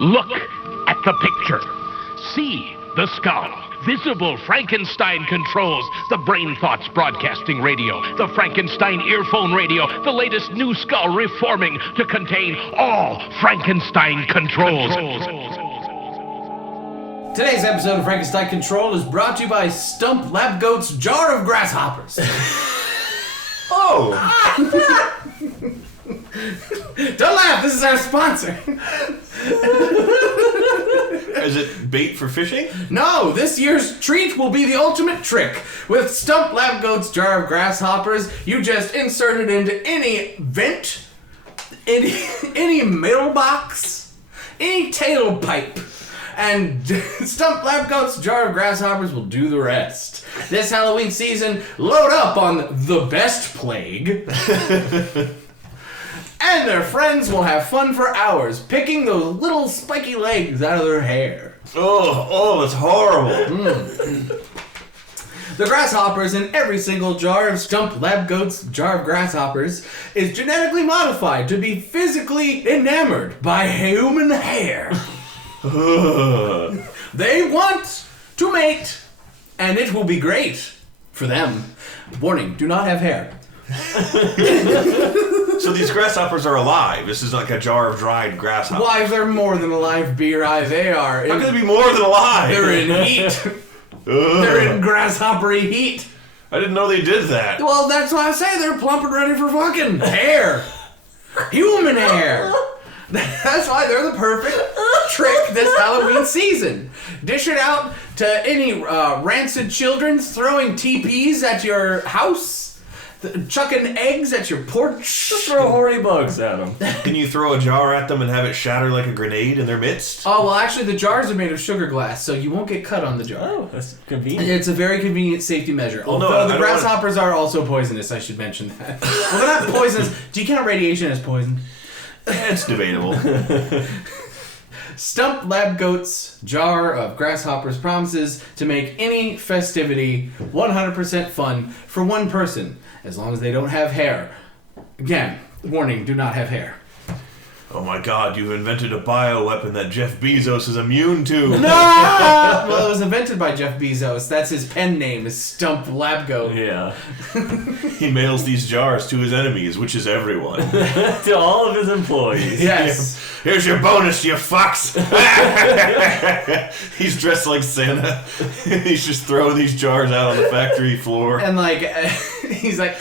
Look at the picture. See the skull. Visible Frankenstein controls. The Brain Thoughts broadcasting radio. The Frankenstein earphone radio. The latest new skull reforming to contain all Frankenstein controls. Today's episode of Frankenstein Control is brought to you by Stump Lab Goat's Jar of Grasshoppers. Oh! Don't laugh, this is our sponsor. Is it bait for fishing? No, this year's treat will be the ultimate trick. With Stump Lab Goat's Jar of Grasshoppers, you just insert it into any vent, any mailbox, any tailpipe, and Stump Lab Goat's Jar of Grasshoppers will do the rest. This Halloween season, load up on the best plague. And their friends will have fun for hours, picking those little spiky legs out of their hair. Oh, that's horrible. The grasshoppers in every single jar of Stump Lab Goat's Jar of Grasshoppers is genetically modified to be physically enamored by human hair. They want to mate, and it will be great for them. Warning, do not have hair. So these grasshoppers are alive. This is like a jar of dried grasshoppers. Why, they're more than alive, B-Rye. They are. How can they be more than alive? They're in heat. They're in grasshoppery heat. I didn't know they did that. Well, that's why I say they're plump and ready for fucking hair. Human hair. That's why they're the perfect trick this Halloween season. Dish it out to any rancid children throwing TPs at your house. Chucking eggs at your porch. Just throw horny bugs at them. Can you throw a jar at them and have it shatter like a grenade in their midst? Oh, well, actually, the jars are made of sugar glass, so you won't get cut on the jar. Oh, that's convenient. It's a very convenient safety measure. Well, no, Although I the don't grasshoppers are also poisonous, I should mention that. Well, they're not poisonous. Do you count radiation as poison? It's debatable. Stump Lab Goat's Jar of Grasshoppers promises to make any festivity 100% fun for one person, as long as they don't have hair. Again, warning, do not have hair. Oh my god, you've invented a bioweapon that Jeff Bezos is immune to. No! Well, it was invented by Jeff Bezos. That's his pen name, is Stump Lab Goat. Yeah. He mails these jars to his enemies, which is everyone. To all of his employees. Yes. Here's your bonus, you fucks! He's dressed like Santa. He's just throwing these jars out on the factory floor. And he's like,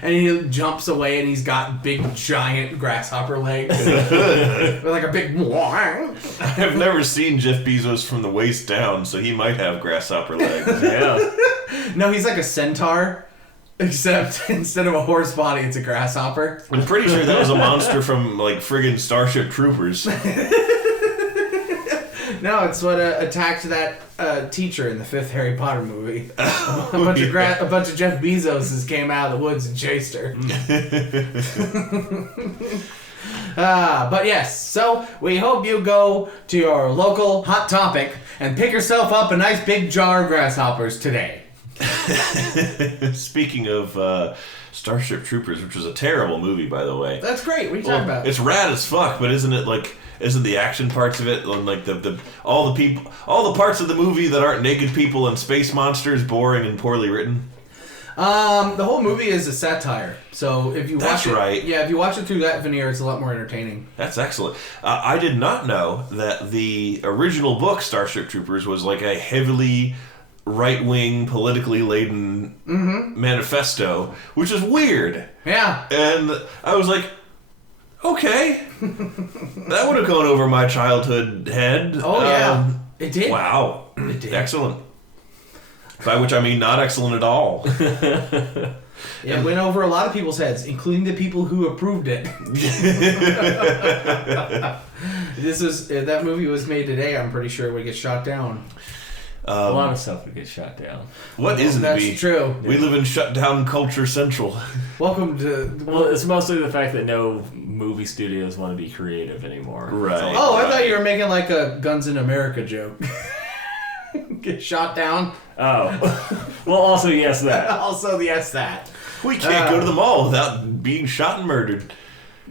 and he jumps away and he's got big giant grasshopper legs. With like a big I've never seen Jeff Bezos from the waist down, so he might have grasshopper legs. Yeah. No, he's like a centaur. Except instead of a horse body, it's a grasshopper. I'm pretty sure that was a monster from, like, friggin' Starship Troopers. No, it's what attacked that teacher in the 5th Harry Potter movie. A bunch of Jeff Bezoses came out of the woods and chased her. But yes, so we hope you go to your local Hot Topic and pick yourself up a nice big jar of grasshoppers today. Speaking of Starship Troopers, which was a terrible movie, by the way. That's great. What are you talking about? It's rad as fuck, but isn't the action parts of it, like all the parts of the movie that aren't naked people and space monsters, boring and poorly written? The whole movie is a satire. So if you watch if you watch it through that veneer, it's a lot more entertaining. That's excellent. I did not know that the original book, Starship Troopers, was like a heavily right-wing, politically laden manifesto, which is weird. Yeah. And I was like, okay, that would have gone over my childhood head. Oh, yeah. It did. Wow. It did. Excellent. By which I mean not excellent at all. It went over a lot of people's heads, including the people who approved it. That movie was made today, I'm pretty sure it would get shot down. A lot of stuff would get shot down. What isn't That's to be? true. We live in shut-down culture central. Welcome to... Well, it's mostly the fact that no movie studios want to be creative anymore. Right. Oh, I thought you were making like a Guns in America joke. Get shot down. Oh. Well, also, yes, that. Also, yes, that. We can't go to the mall without being shot and murdered.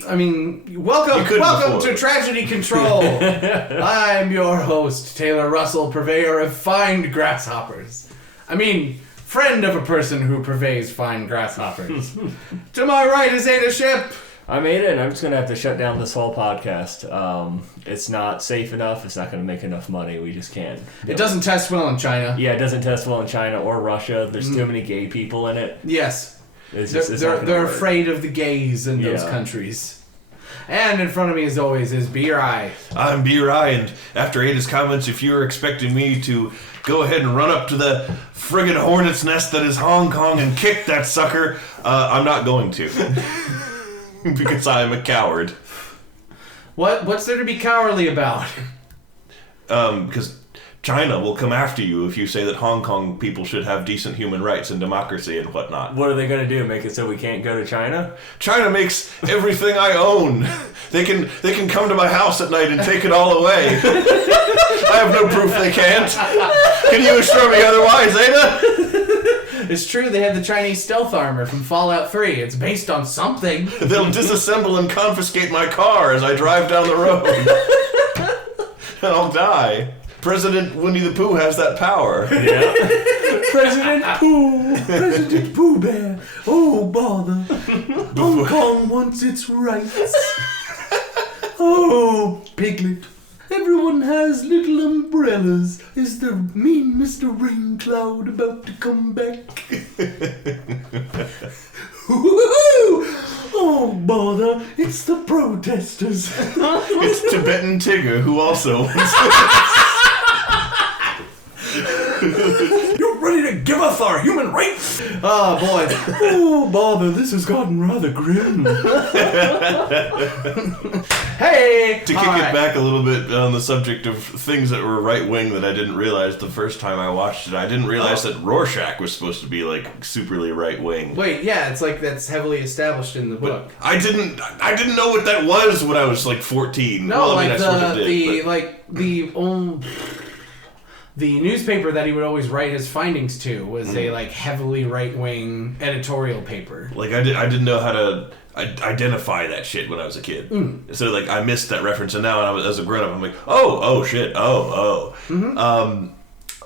I mean, welcome to Tragedy Control. I'm your host, Taylor Russell, purveyor of fine grasshoppers. I mean, friend of a person who purveys fine grasshoppers. To my right is Ada Ship. I'm Ada, and I'm just going to have to shut down this whole podcast. It's not safe enough. It's not going to make enough money. We just can't. It doesn't test well in China. Yeah, it doesn't test well in China or Russia. There's too many gay people in it. Yes. They're afraid of the gays in those countries. And in front of me, as always, is B-Rye. I'm B-Rye, and after Ada's comments, if you were expecting me to go ahead and run up to the friggin' hornet's nest that is Hong Kong and kick that sucker, I'm not going to. Because I am a coward. What's there to be cowardly about? Because China will come after you if you say that Hong Kong people should have decent human rights and democracy and whatnot. What are they going to do? Make it so we can't go to China? China makes everything I own. They can come to my house at night and take it all away. I have no proof they can't. Can you assure me otherwise, Ada? It's true, they have the Chinese stealth armor from Fallout 3. It's based on something. They'll disassemble and confiscate my car as I drive down the road. And I'll die. President Winnie the Pooh has that power. Yeah. President Pooh Bear. Oh, bother. Hong Kong wants its rights. Oh, Piglet. Everyone has little umbrellas. Is the mean Mr. Rain Cloud about to come back? Oh, bother. It's the protesters. It's Tibetan Tigger who also wants You're ready to give us our human rights? Oh, boy. Oh, bother. This has gotten rather grim. Hey! To kick it back a little bit on the subject of things that were right-wing that I didn't realize the first time I watched it, I didn't realize that Rorschach was supposed to be, like, superly right-wing. Wait, yeah, it's like that's heavily established in the book. I didn't know what that was when I was, like, 14. No, well, like I sort of did, the newspaper that he would always write his findings to was a like heavily right-wing editorial paper. Like I didn't know how to identify that shit when I was a kid. So like I missed that reference, and now as a grown up, I'm like, oh shit, oh. Mm-hmm.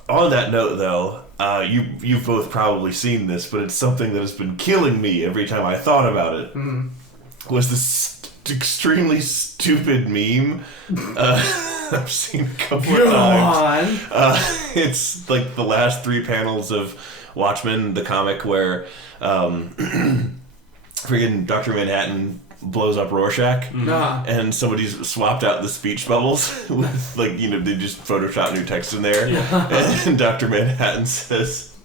On that note, though, you've both probably seen this, but it's something that has been killing me every time I thought about it. Was this extremely stupid meme I've seen a couple of times. It's like the last 3 panels of Watchmen, the comic, where friggin' Dr. Manhattan blows up Rorschach, and somebody's swapped out the speech bubbles with, like, you know, they just Photoshop new text in there, and Dr. Manhattan says,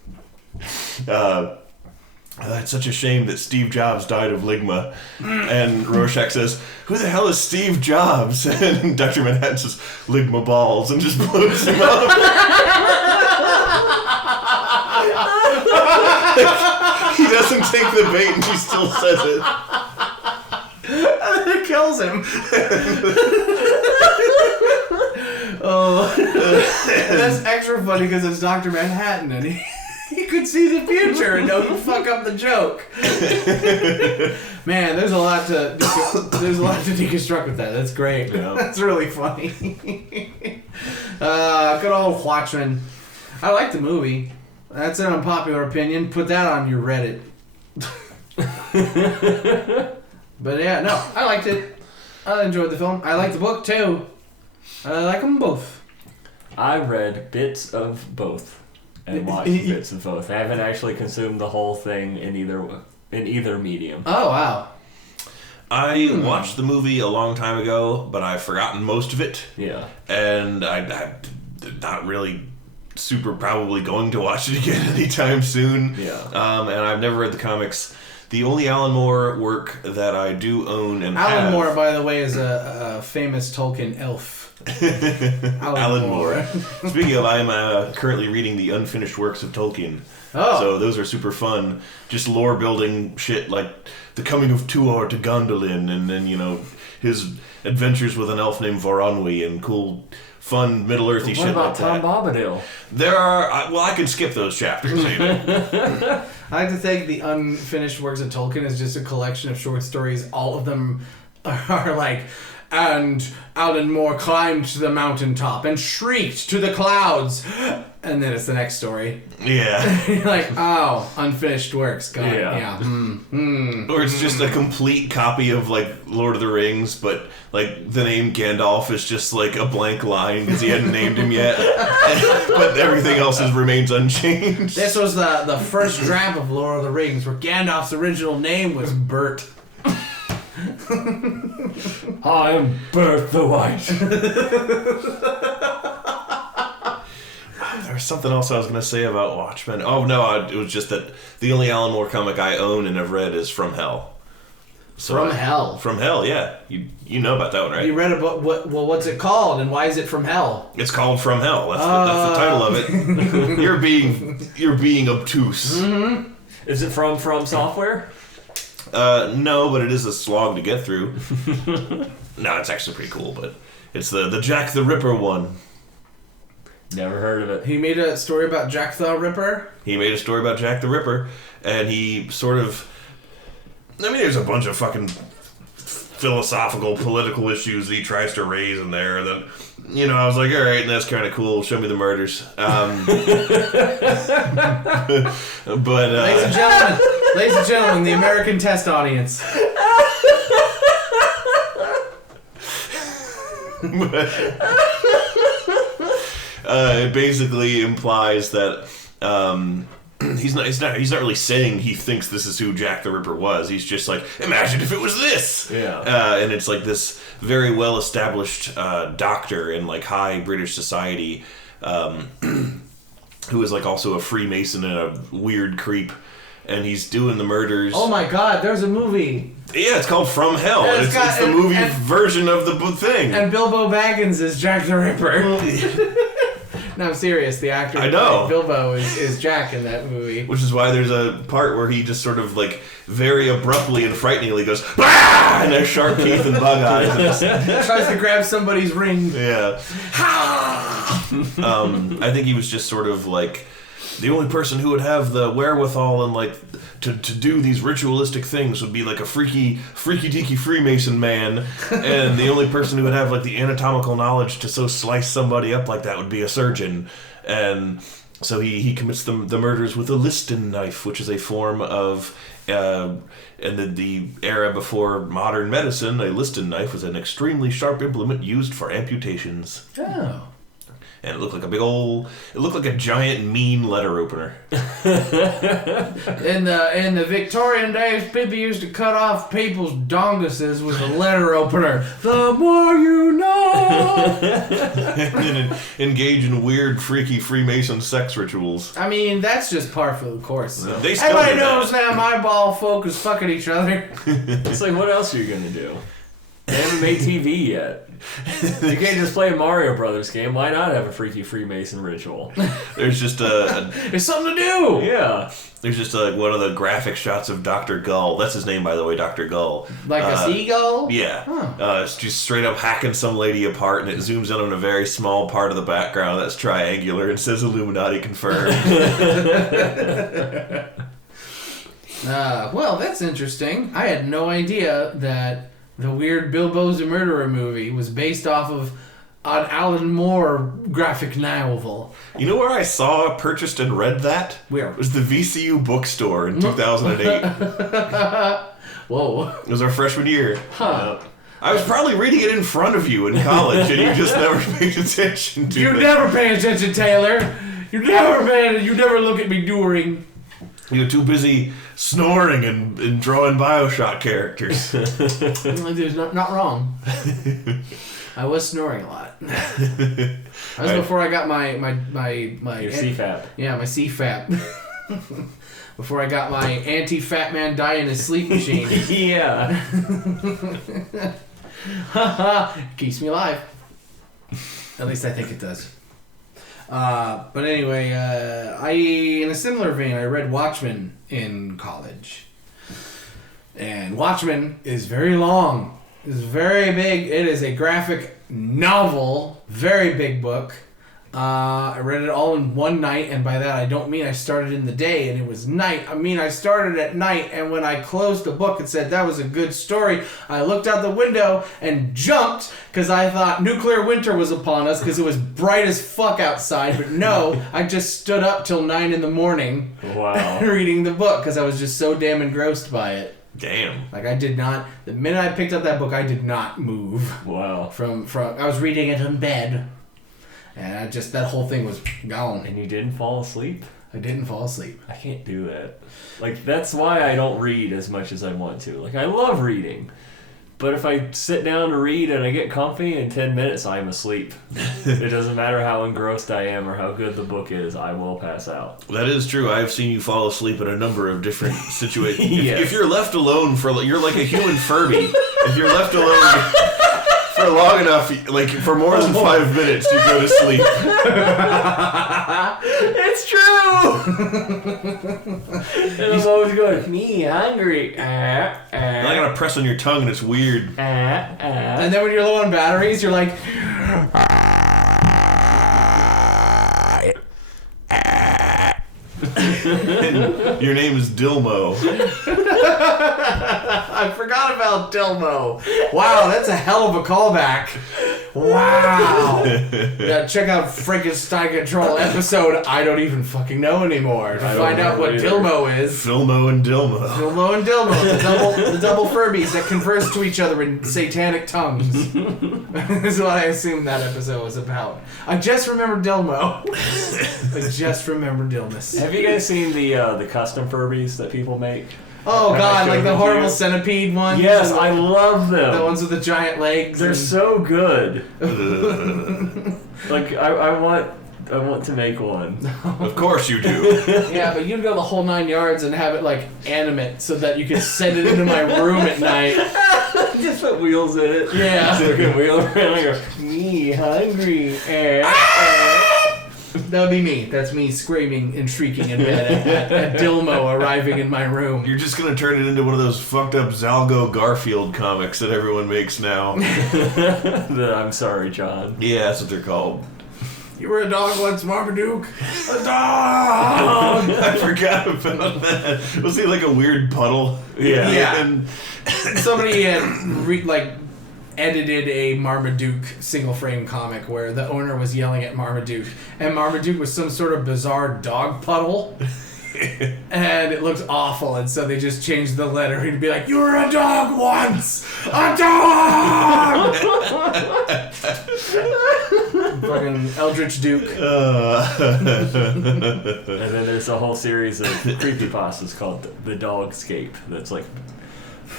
it's such a shame that Steve Jobs died of ligma. And Rorschach says, who the hell is Steve Jobs? And Dr. Manhattan says, ligma balls, and just blows him up. He doesn't take the bait and he still says it. And it kills him. That's extra funny because it's Dr. Manhattan and he could see the future and know to fuck up the joke. Man, there's a lot to deconstruct with that. That's great. Yeah. That's really funny. Good old Watchmen. I like the movie. That's an unpopular opinion. Put that on your Reddit. But yeah, no, I liked it. I enjoyed the film. I liked the book too. I like them both. I read bits of both and watched bits of both. I haven't actually consumed the whole thing in either medium. Oh wow. I watched the movie a long time ago, but I've forgotten most of it. Yeah. And I'm not really super probably going to watch it again anytime soon. Yeah. And I've never read the comics. The only Alan Moore work that I do own and Alan Moore, by the way, is a famous Tolkien elf. Alan Moore. Speaking of, I'm currently reading the unfinished works of Tolkien. Oh. So those are super fun. Just lore building shit like the coming of Tuor to Gondolin, and then, you know, his adventures with an elf named Voronoi, and cool, fun, Middle-earthy shit like that. What about Tom Bombadil? There are... I could skip those chapters, I like to think the unfinished works of Tolkien is just a collection of short stories, all of them are like, and Alan Moore climbed to the mountaintop and shrieked to the clouds. And then it's the next story. Yeah. You're like, oh, unfinished works. God, yeah. Or it's just a complete copy of, like, Lord of the Rings, but, like, the name Gandalf is just, like, a blank line because he hadn't named him yet. But everything else remains unchanged. This was the first draft of Lord of the Rings where Gandalf's original name was Bert. I am Bert the White. There was something else I was going to say about Watchmen. Oh, no, it was just that the only Alan Moore comic I own and have read is From Hell. From Hell? From Hell, yeah. You know about that one, right? You read about, what's it called and why is it From Hell? It's called From Hell. That's the title of it. You're being obtuse. Mm-hmm. Is it from Software? No, but it is a slog to get through. No, it's actually pretty cool, but it's the Jack the Ripper one. Never heard of it. He made a story about Jack the Ripper? He made a story about Jack the Ripper, and he sort of... I mean, there's a bunch of fucking philosophical, political issues that he tries to raise in there, and then, you know, I was like, alright, that's kind of cool, show me the murders. But, Ladies and gentlemen, the American test audience. It basically implies that he's not really saying he thinks this is who Jack the Ripper was. He's just like, imagine if it was this. Yeah. And it's like this very well established doctor in like high British society, who is like also a Freemason and a weird creep, and he's doing the murders. Oh my God! There's a movie. Yeah, it's called From Hell. Yeah, It's the movie version of the thing. And Bilbo Baggins is Jack the Ripper. No, I'm serious. The actor I know. Bilbo is Jack in that movie. Which is why there's a part where he just sort of like very abruptly and frighteningly goes, "Bah!" and there's sharp teeth and bug eyes. And tries to grab somebody's ring. Yeah. I think he was just sort of like the only person who would have the wherewithal and like to do these ritualistic things would be like a freaky deaky Freemason man, and the only person who would have like the anatomical knowledge to so slice somebody up like that would be a surgeon. And so he commits the murders with a Liston knife, which is a form of in the era before modern medicine, a Liston knife was an extremely sharp implement used for amputations. Oh. And it looked like it looked like a giant mean letter opener. In the Victorian days, people used to cut off people's donguses with a letter opener. The more you know. And then engage in weird, freaky Freemason sex rituals. I mean, that's just par for the course. So. They still Everybody do that. knows now my ball folk is fucking each other. It's like, what else are you gonna do? They haven't made TV yet. You can't just play a Mario Brothers game. Why not have a freaky Freemason ritual? There's just There's something to do. Yeah. there's just one of the graphic shots of Dr. Gull. That's his name, by the way, Dr. Gull. Like a seagull? Yeah. Huh. It's just straight up hacking some lady apart, and it zooms in on a very small part of the background that's triangular and says Illuminati confirmed. Well, that's interesting. I had no idea that the weird Bilbo's a Murderer movie was based off of an Alan Moore graphic novel. You know where I purchased and read that? Where? It was the VCU bookstore in 2008. Whoa. It was our freshman year. Huh. I was probably reading it in front of you in college, and you just never paid attention to You it. never pay attention, Taylor. You never look at me during. You were too busy snoring and drawing BioShock characters. There's not wrong. I was snoring a lot. That was before I got my Your CFAP. Yeah, my CFAP. Before I got my anti-fat man die in his sleep machine. Yeah. Keeps me alive. At least I think it does. But anyway, in a similar vein, I read Watchmen in college. And Watchmen is very long. It's very big. It is a graphic novel. Very big book. I read it all in one night, and by that I don't mean I started in the day and it was night. I mean I started at night, and when I closed the book and said that was a good story, I looked out the window and jumped because I thought nuclear winter was upon us because it was bright as fuck outside. But no, I just stood up till 9 in the morning reading the book because I was just so damn engrossed by it. Damn. Like, I did not... The minute I picked up that book, I did not move. Wow. From I was reading it in bed. And that whole thing was gone. And you didn't fall asleep? I didn't fall asleep. I can't do that. Like, that's why I don't read as much as I want to. Like, I love reading. But if I sit down to read and I get comfy, in 10 minutes I'm asleep. It doesn't matter how engrossed I am or how good the book is, I will pass out. That is true. I've seen you fall asleep in a number of different situations. Yes. If you're left alone you're like a human Furby. If you're left alone for long enough, like for more than 5 minutes, you go to sleep. It's true! And I'm always going, me hungry. And I gotta press on your tongue and it's weird. And then when you're low on batteries, you're like... And your name is Dilmo. I forgot about Dilmo. Wow, that's a hell of a callback. Wow. Yeah, check out Frankenstein Control episode I don't even fucking know anymore to find out what Dilmo is. Filmo and Dilmo. Filmo and Dilmo, the double Furbies that converse to each other in satanic tongues. This is what I assume that episode was about. I just remember Dilmo. I just remember Dilmus. Have you guys seen the custom Furbies that people make? Oh god, like the showed horrible you? centipede ones? Yes, I love them. The ones with the giant legs. They're so good. Like I want to make one. Of course you do. Yeah, but you'd go the whole 9 yards and have it like animate so that you could send it into my room at night. Just put wheels in it. Yeah. So I can wheel around and go, me hungry. That would be me. That's me screaming and shrieking in bed at Dilmo arriving in my room. You're just gonna turn it into one of those fucked up Zalgo Garfield comics that everyone makes now. I'm sorry, John. Yeah, that's what they're called. You were a dog once, Marmaduke. A dog! I forgot about that. Was he like a weird puddle? Yeah. And Somebody had edited a Marmaduke single frame comic where the owner was yelling at Marmaduke, and Marmaduke was some sort of bizarre dog puddle. And it looked awful, and so they just changed the letter. He'd be like, "You were a dog once! A dog!" Fucking Eldritch Duke. And then there's a whole series of creepypastas called The Dogscape that's like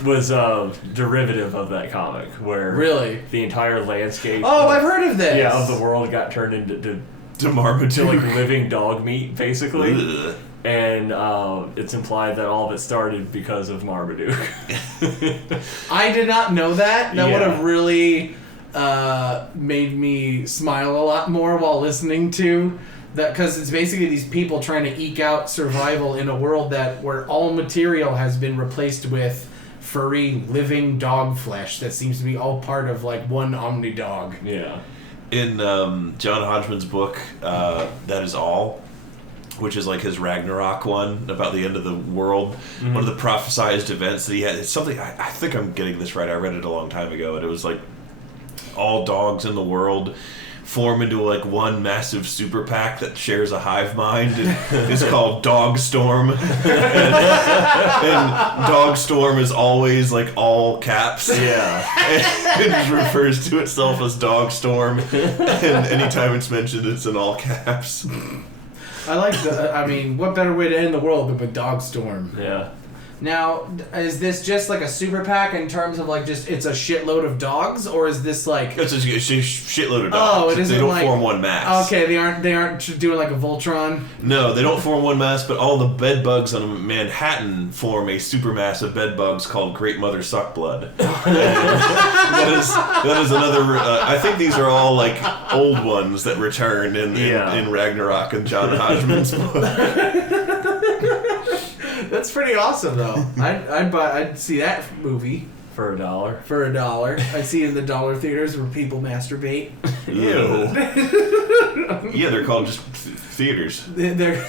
was a derivative of that comic where Really? the entire landscape I've heard of this. of the world got turned into Marmaduke. like living dog meat basically. Ugh. And it's implied that all of it started because of Marmaduke. I did not know that. That would Yeah. have really made me smile a lot more while listening to that, because it's basically these people trying to eke out survival in a world where all material has been replaced with furry living dog flesh that seems to be all part of like one omni-dog. Yeah. In John Hodgman's book, That Is All, which is like his Ragnarok one about the end of the world, one of the prophesized events that he had. It's something, I think I'm getting this right. I read it a long time ago, and it was like all dogs in the world form into like one massive super pack that shares a hive mind. It's called Dog Storm. And Dog Storm is always like all caps. Yeah. And it just refers to itself as Dog Storm. And anytime it's mentioned, it's in all caps. I like what better way to end the world than with Dog Storm? Yeah. Now, is this just like a super pack in terms of like just it's a shitload of dogs, or is this like It's a shitload of dogs. Oh, it isn't They don't like form one mass. Okay, they aren't doing like a Voltron. No, they don't form one mass, but all the bed bugs on Manhattan form a supermass of bed bugs called Great Mother Suckblood. that is another. I think these are all like old ones that return in Ragnarok and John Hodgman's book. That's pretty awesome, though. I'd see that movie For $1. For $1. I see in the dollar theaters where people masturbate. Ew. Yeah, they're called just theaters. They're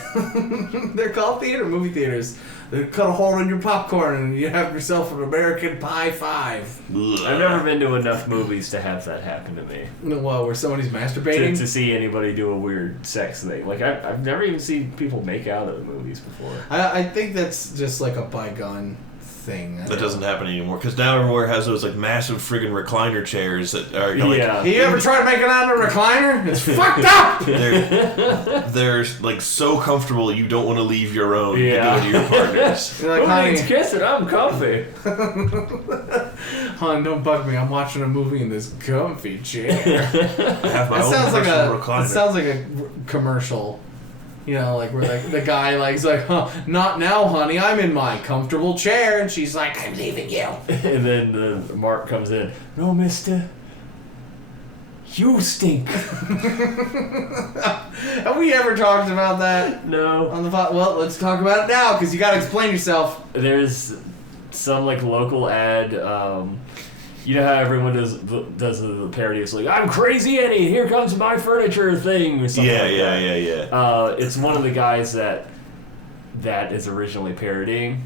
called movie theaters. They cut a hole in your popcorn and you have yourself an American Pie 5. Ugh. I've never been to enough movies to have that happen to me. Well, where somebody's masturbating? To see anybody do a weird sex thing. Like, I've never even seen people make out at the movies before. I think that's just like a bygone thing. That doesn't happen anymore because now everywhere has those like massive friggin' recliner chairs that are like. Yeah. You ever tried making out in a recliner? It's fucked up. They're like so comfortable you don't want to leave your own Yeah. to go to your partners. You're like, Who honey, needs kissing? I'm comfy. hon, don't bug me. I'm watching a movie in this comfy chair. I have my It own sounds like personal recliner. it sounds like a commercial. You know, like where like the guy is like, huh, not now, honey. I'm in my comfortable chair, and she's like, I'm leaving you. And then Mark comes in. No, mister. You stink. Have we ever talked about that No. on the pod? Well, let's talk about it now because you got to explain yourself. There's some like local ad. You know how everyone does the parody? It's like, I'm Crazy Eddie. Here comes my furniture thing. Or something like that. Yeah. It's one of the guys that is originally parodying.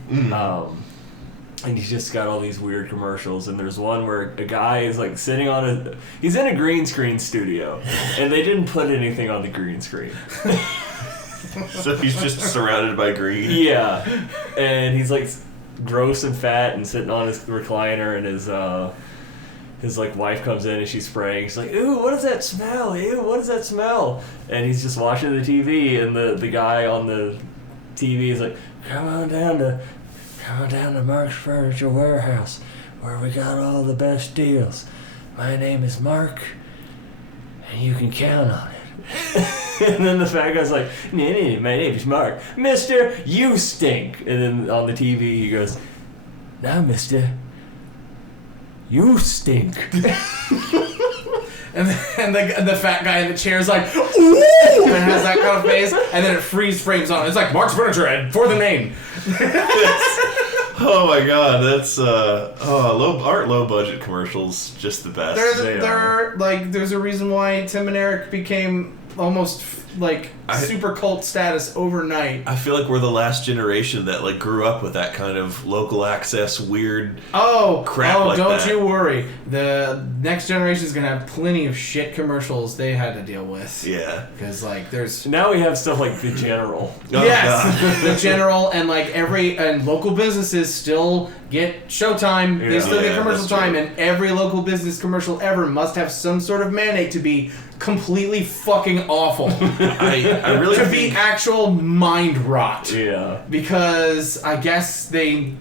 And he's just got all these weird commercials. And there's one where a guy is like sitting on he's in a green screen studio, and they didn't put anything on the green screen. So he's just surrounded by green. Yeah, and he's like gross and fat and sitting on his recliner, and his like wife comes in and she's spraying. She's like, "Ooh, what does that smell? Ew, what does that smell?" And he's just watching the TV, and the guy on the TV is like, Come on down to Mark's Furniture Warehouse, where we got all the best deals. My name is Mark, and you can count on it." And then the fat guy's like, "No, my name is Mark. Mister, you stink." And then on the TV he goes, "Now, mister, you stink." And the fat guy in the chair is like, ooh, and has that kind of face, and then it freeze frames on. It's like Mark's Furniture and for the name. Oh my god, that's low budget commercials just the best. There's a reason why Tim and Eric became almost like super cult status overnight. I feel like we're the last generation that like grew up with that kind of local access weird crap like don't that. you worry. The next generation is gonna have plenty of shit commercials they had to deal with. Yeah. Because like there's Now we have stuff like The General. The General and like and local businesses still get showtime. They still get commercial time, and every local business commercial ever must have some sort of mandate to be completely fucking awful. I really to be actual mind rot. Yeah. Because I guess they,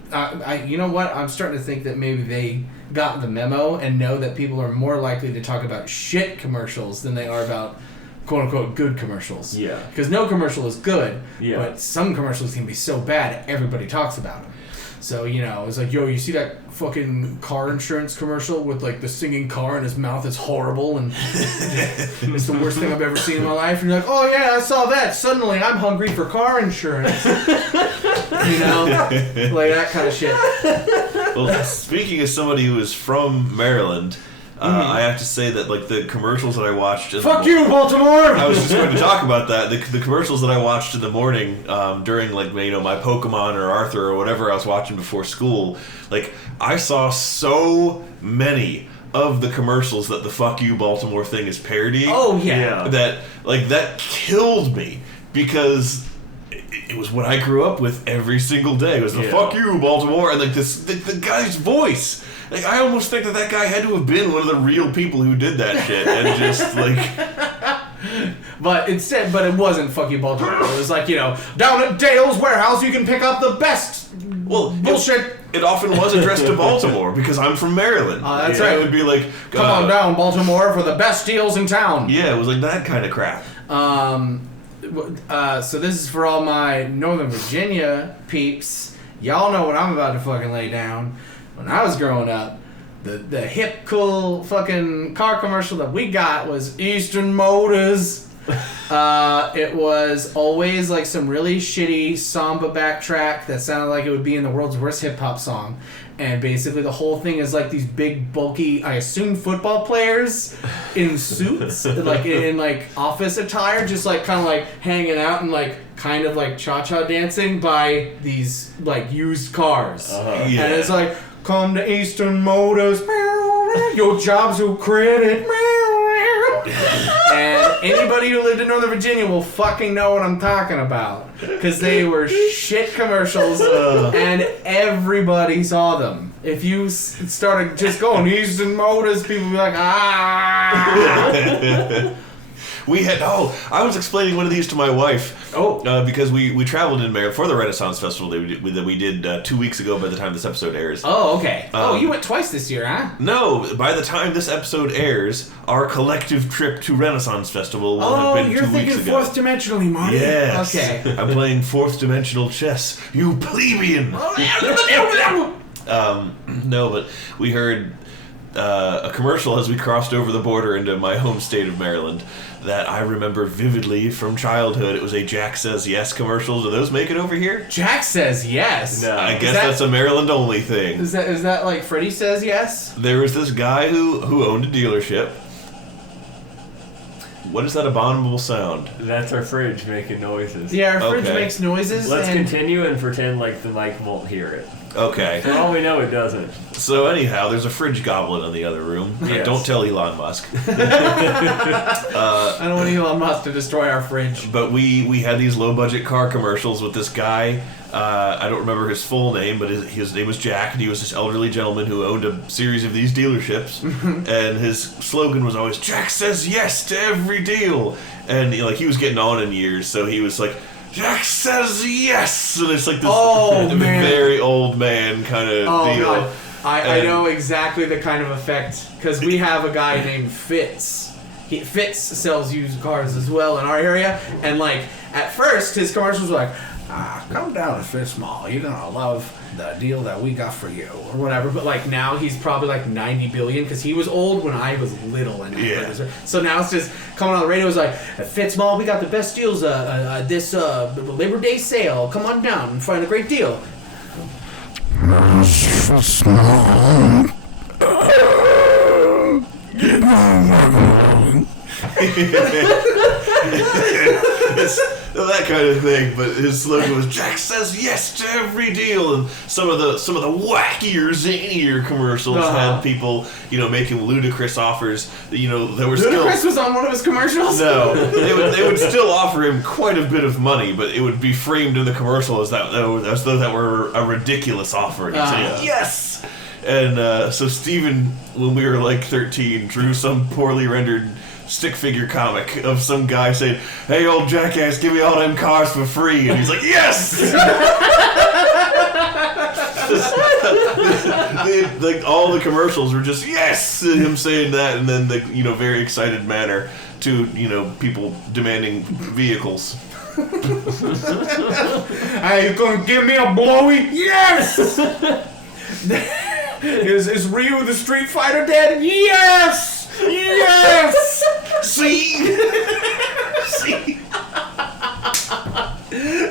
you know what? I'm starting to think that maybe they got the memo and know that people are more likely to talk about shit commercials than they are about quote unquote good commercials. Yeah. Because no commercial is good, Yeah. but some commercials can be so bad everybody talks about them. So, you know, it's like, yo, you see that fucking car insurance commercial with like the singing car and his mouth is horrible and it's the worst thing I've ever seen in my life. And you're like, oh yeah, I saw that. Suddenly I'm hungry for car insurance. You know? Like that kind of shit. Well, speaking as somebody who is from Maryland, I have to say that like the commercials that I watched. Fuck you, Baltimore! I was just going to talk about that. The commercials that I watched in the morning during like my Pokemon or Arthur or whatever I was watching before school, like I saw so many of the commercials that the "Fuck You, Baltimore" thing is parodying. Oh yeah. That killed me because it was what I grew up with every single day. It was the "Fuck You, Baltimore," and like the guy's voice. Like, I almost think that guy had to have been one of the real people who did that shit, and just like. But it wasn't "Fuck You, Baltimore." It was like, you know, down at Dale's warehouse, you can pick up the best bullshit. It often was addressed to Baltimore because I'm from Maryland. That's right. right. It would be like, Come on down, Baltimore, for the best deals in town. Yeah, it was like that kind of crap. So this is for all my Northern Virginia peeps. Y'all know what I'm about to fucking lay down. When I was growing up, the hip, cool fucking car commercial that we got was Eastern Motors. It was always like some really shitty samba backtrack that sounded like it would be in the world's worst hip hop song. And basically the whole thing is like these big, bulky, I assume football players in suits, like in like office attire, just like kind of like hanging out and like kind of like cha-cha dancing by these like used cars. Yeah. And it's like, come to Eastern Motors, your jobs will credit. And anybody who lived in Northern Virginia will fucking know what I'm talking about. Because they were shit commercials and everybody saw them. If you started just going Eastern Motors, people would be like, ah! I was explaining one of these to my wife. Oh. Because we traveled in Maryland for the Renaissance Festival that we did 2 weeks ago by the time this episode airs. Oh, okay. You went twice this year, huh? No, by the time this episode airs, our collective trip to Renaissance Festival will have been 2 weeks ago. Oh, you're thinking fourth dimensionally, Marty. Yes. Okay. I'm playing fourth dimensional chess, you plebeian! No, but we heard a commercial as we crossed over the border into my home state of Maryland that I remember vividly from childhood. It was a Jack Says Yes commercial. Do those make it over here? Jack Says Yes. No. I guess that's a Maryland only thing. Is that like Freddy Says Yes? There was this guy who owned a dealership. What is that abominable sound? That's our fridge making noises. Yeah, our fridge Okay. makes noises. Let's and continue and pretend like the mic won't hear it. Okay. For all we know, it doesn't. So anyhow, there's a fridge goblin in the other room. Yes. Don't tell Elon Musk. I don't want Elon Musk to destroy our fridge. But we had these low budget car commercials with this guy. I don't remember his full name, but his name was Jack, and he was this elderly gentleman who owned a series of these dealerships. And his slogan was always, "Jack says yes to every deal." And he was getting on in years, so he was like, "Jack says yes," and it's like this man. very old man kind of deal. God. I And- know exactly the kind of effect, because we have a guy named Fitz. Fitz sells used cars as well in our area, and like at first his commercials were like, come down to Fitz Mall, you're gonna love the deal that we got for you, or whatever. But like now he's probably like 90 billion, because he was old when I was little, and Yeah. so now it's just coming on the radio. It's like, at Fitz Mall we got the best deals, this Labor Day sale, come on down and find a great deal. It's that kind of thing, but his slogan was "Jack says yes to every deal," and some of the wackier, zanier commercials had people, making ludicrous offers. That were Ludacris was on one of his commercials. No, they would still offer him quite a bit of money, but it would be framed in the commercial as though that were a ridiculous offer. And he'd say yes. And so Steven, when we were like 13, drew some poorly rendered stick figure comic of some guy saying, "Hey, old jackass, give me all them cars for free," and he's like, "Yes!" All the commercials were just yes, and him saying that, and then the very excited manner to people demanding vehicles. Hey, you gonna give me a blowy? Yes! Is Ryu the Street Fighter dead? Yes! Yes! See?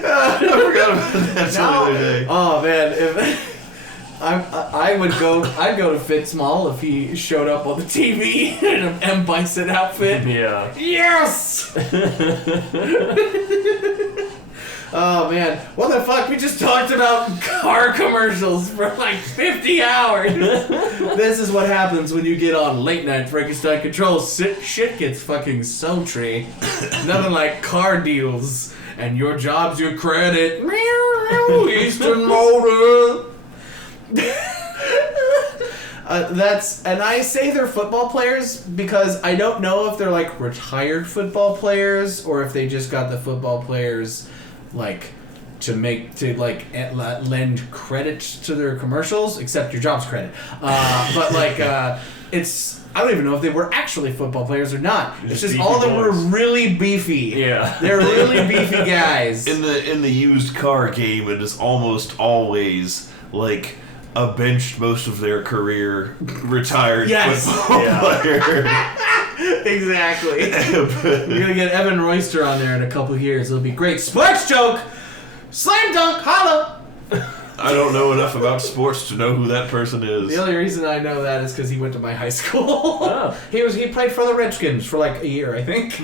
I forgot about that the other day. Oh man, I'd go to Fitz Mall if he showed up on the TV in an M. Bison outfit. Yeah. Yes! Oh man, what the fuck? We just talked about car commercials for like 50 hours. This is what happens when you get on late night Frankenstein Controls. Shit gets fucking sultry. Nothing like car deals and your job's your credit. Eastern Motor. And I say they're football players because I don't know if they're like retired football players or if they just got the football players like to lend credit to their commercials, except your job's credit. But like it's I don't even know if they were actually football players or not. It's just all of them were really beefy. Yeah. They're really beefy guys. In the used car game, it is almost always like a benched most of their career retired football player. Exactly. You're gonna get Evan Royster on there in a couple of years. It'll be great. Sports joke! Slam dunk! Holla! I don't know enough about sports to know who that person is. The only reason I know that is because he went to my high school. Oh. He played for the Redskins for like a year, I think.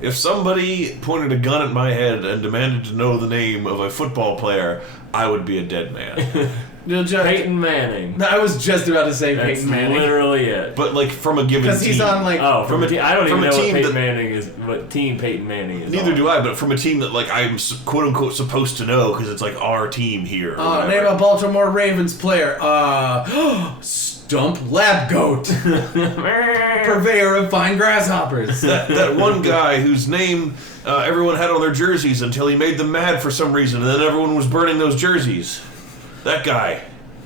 If somebody pointed a gun at my head and demanded to know the name of a football player, I would be a dead man. Peyton Manning. I was just about to say That's Peyton Manning. literally it. But like from a given team. Because he's on like... Oh, from a team. I don't even know what Peyton that, Manning is. What team Peyton Manning is. Neither do I. But from a team that like I'm quote unquote supposed to know because it's like our team here. Name a Baltimore Ravens player. Stump Labgoat. Purveyor of fine grasshoppers. That one guy whose name everyone had on their jerseys until he made them mad for some reason, and then everyone was burning those jerseys. That guy.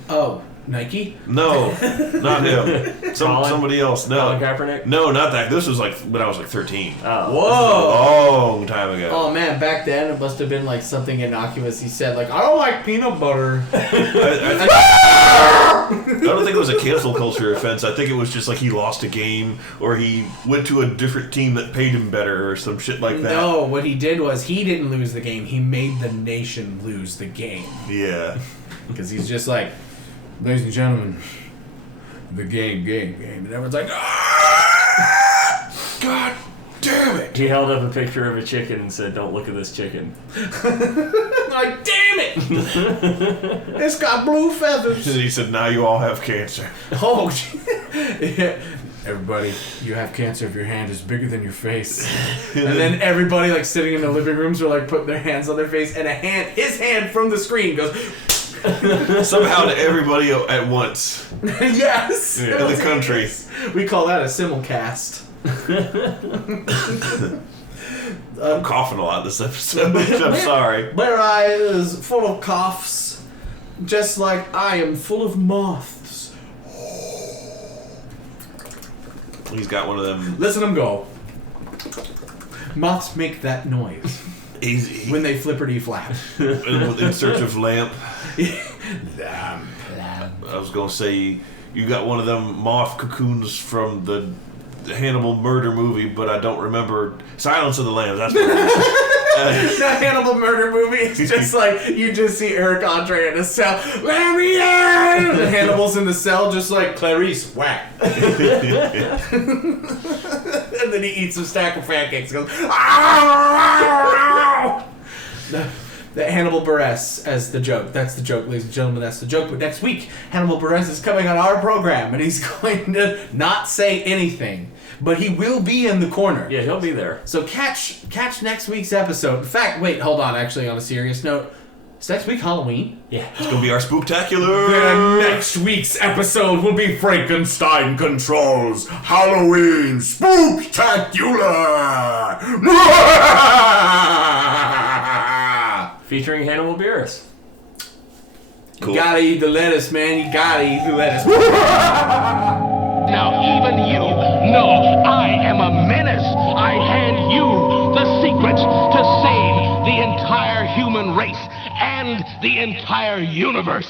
Oh, Nike? No, not him. Somebody else. No. Colin Kaepernick? No, not that. This was like when I was like 13. Oh. Whoa! Long time ago. Oh man, back then it must have been like something innocuous. He said like, I don't like peanut butter. I don't think it was a cancel culture offense. I think it was just like he lost a game or he went to a different team that paid him better or some shit like that. No, what he did was he didn't lose the game. He made the nation lose the game. Yeah. Because he's just like, ladies and gentlemen, the game. And everyone's like, God damn it. He held up a picture of a chicken and said, "Don't look at this chicken." like, damn it! It's got blue feathers. And he said, now you all have cancer. Oh, yeah. Everybody, you have cancer if your hand is bigger than your face. And then everybody like sitting in the living rooms are like putting their hands on their face and his hand from the screen goes... Somehow to everybody at once. Yes! Yeah. In the country. We call that a simulcast. I'm coughing a lot this episode. I'm sorry. My eye is full of coughs, just like I am full of moths. He's got one of them. Listen to him go. Moths make that noise when they flippity flap. In search of lamp. Lamp. I was going to say, you got one of them moth cocoons from the Hannibal murder movie, but I don't remember. Silence of the Lambs, that's what it is. The Hannibal murder movie, it's just like, you just see Eric Andre in a cell. Let me in! And Hannibal's in the cell just like, Clarice, whack. And then he eats a stack of pancakes and goes, The Hannibal Buress as the joke. That's the joke, ladies and gentlemen. That's the joke. But next week, Hannibal Buress is coming on our program, and he's going to not say anything, but he will be in the corner. Yeah, he'll be there. So catch next week's episode. In fact, wait, hold on. Actually, on a serious note, is next week Halloween? Yeah. It's going to be our spooktacular. Then next week's episode will be Frankenstein Controls Halloween Spooktacular. Featuring Hannibal Buress. Cool. You gotta eat the lettuce, man. You gotta eat the lettuce. Now even you know I am a menace. I hand you the secrets to save the entire human race and the entire universe.